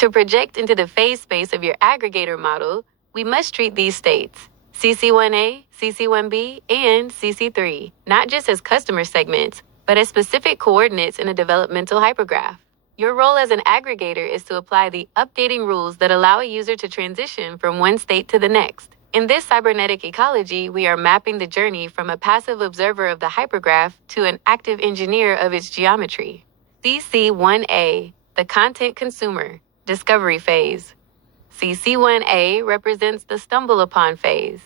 To project into the phase space of your aggregator model, we must treat these states, CC1A, CC1B, and CC3, not just as customer segments, but as specific coordinates in a developmental hypergraph. Your role as an aggregator is to apply the updating rules that allow a user to transition from one state to the next. In this cybernetic ecology, we are mapping the journey from a passive observer of the hypergraph to an active engineer of its geometry. CC1A, the content consumer, discovery phase. CC1A represents the stumble upon phase.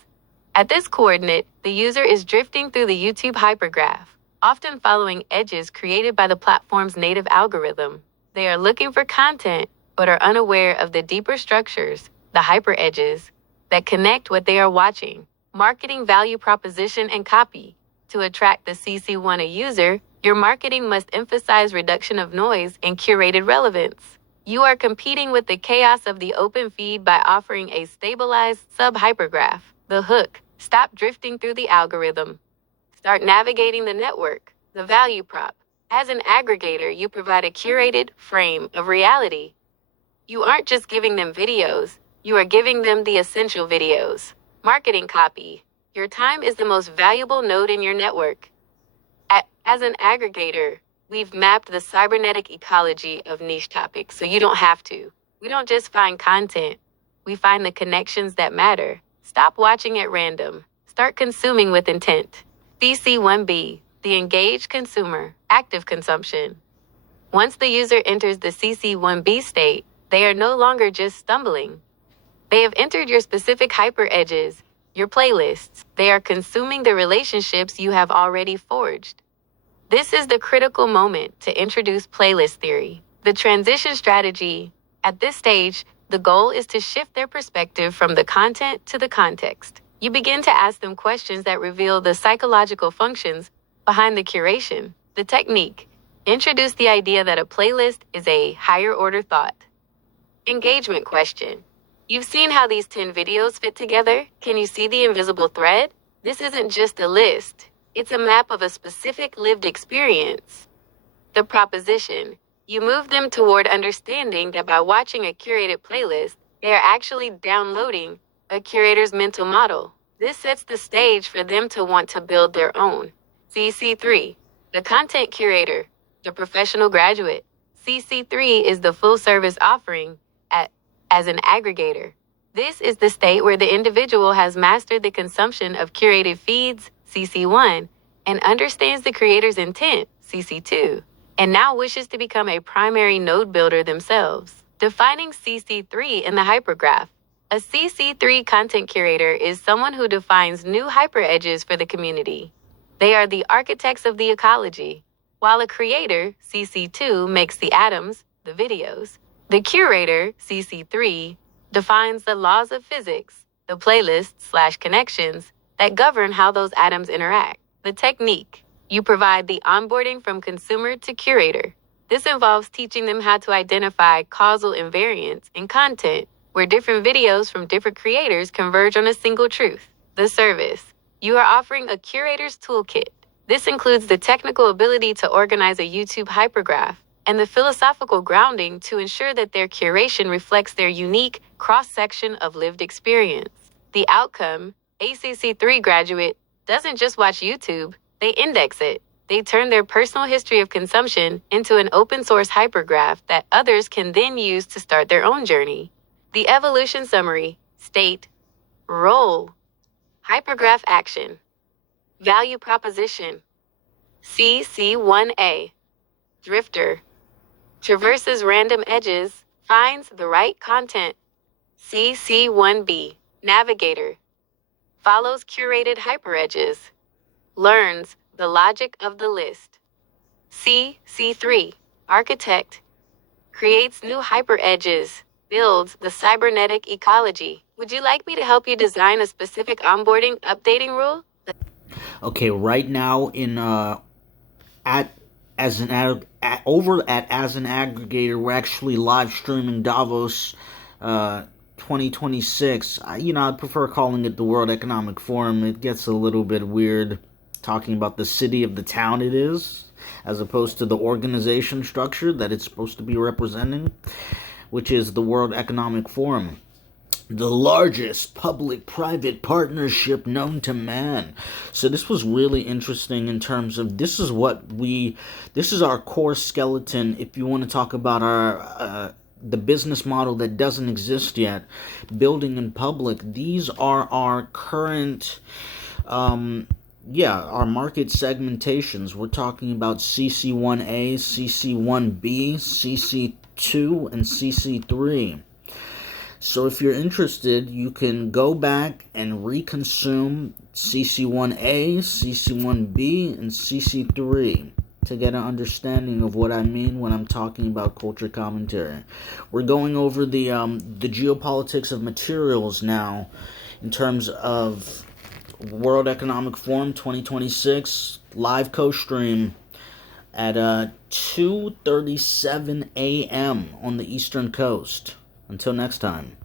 At this coordinate, the user is drifting through the YouTube hypergraph, often following edges created by the platform's native algorithm. They are looking for content, but are unaware of the deeper structures, the hyperedges, that connect what they are watching. Marketing value proposition and copy. To attract the CC1A user, your marketing must emphasize reduction of noise and curated relevance. You are competing with the chaos of the open feed by offering a stabilized sub-hypergraph. The hook. Stop drifting through the algorithm. Start navigating the network. The value prop. As an aggregator, you provide a curated frame of reality. You aren't just giving them videos, you are giving them the essential videos. Marketing copy. Your time is the most valuable node in your network. As an aggregator, we've mapped the cybernetic ecology of niche topics, so you don't have to. We don't just find content, we find the connections that matter. Stop watching at random. Start consuming with intent. CC1B, the engaged consumer, active consumption. Once the user enters the CC1B state, they are no longer just stumbling. They have entered your specific hyperedges, your playlists. They are consuming the relationships you have already forged. This is the critical moment to introduce playlist theory. The transition strategy. At this stage, the goal is to shift their perspective from the content to the context. You begin to ask them questions that reveal the psychological functions behind the curation. The technique. Introduce the idea that a playlist is a higher order thought. Engagement question. You've seen how these 10 videos fit together? Can you see the invisible thread? This isn't just a list. It's a map of a specific lived experience. The proposition. You move them toward understanding that by watching a curated playlist, they are actually downloading a curator's mental model. This sets the stage for them to want to build their own. CC3. The content curator. The professional graduate. CC3 is the full-service offering as an aggregator. This is the state where the individual has mastered the consumption of curated feeds, CC1, and understands the creator's intent, CC2, and now wishes to become a primary node builder themselves. Defining CC3 in the hypergraph. A CC3 content curator is someone who defines new hyperedges for the community. They are the architects of the ecology. While a creator, CC2, makes the atoms, the videos, the curator, CC3, defines the laws of physics, the playlists/connections that govern how those atoms interact. The technique. You provide the onboarding from consumer to curator. This involves teaching them how to identify causal invariants in content, where different videos from different creators converge on a single truth. The service. You are offering a curator's toolkit. This includes the technical ability to organize a YouTube hypergraph and the philosophical grounding to ensure that their curation reflects their unique cross-section of lived experience. The outcome. A CC3 graduate doesn't just watch YouTube, they index it. They turn their personal history of consumption into an open-source hypergraph that others can then use to start their own journey. The evolution summary. State. Role. Hypergraph action. Value proposition. CC1A. Drifter. Traverses random edges, finds the right content. CC1B. Navigator. Follows curated hyperedges. Learns the logic of the list. CC3. Architect. Creates new hyperedges. Builds the cybernetic ecology. Would you like me to help you design a specific onboarding updating rule? Okay, right now in as an aggregator, we're actually live streaming Davos 2026. I prefer calling it the World Economic Forum. It gets a little bit weird talking about the city of the town it is, as opposed to the organization structure that it's supposed to be representing. which is the World Economic Forum, the largest public-private partnership known to man. So this was really interesting in terms of this is our core skeleton. If you want to talk about our the business model that doesn't exist yet, building in public, these are our current our market segmentations. We're talking about CC1A, CC1B, CC2, and CC3. So if you're interested, you can go back and reconsume CC1A, CC1B, and CC3 to get an understanding of what I mean when I'm talking about culture commentary. We're going over the geopolitics of materials now in terms of World Economic Forum 2026 live co-stream at 2:37 a.m. on the Eastern Coast. Until next time.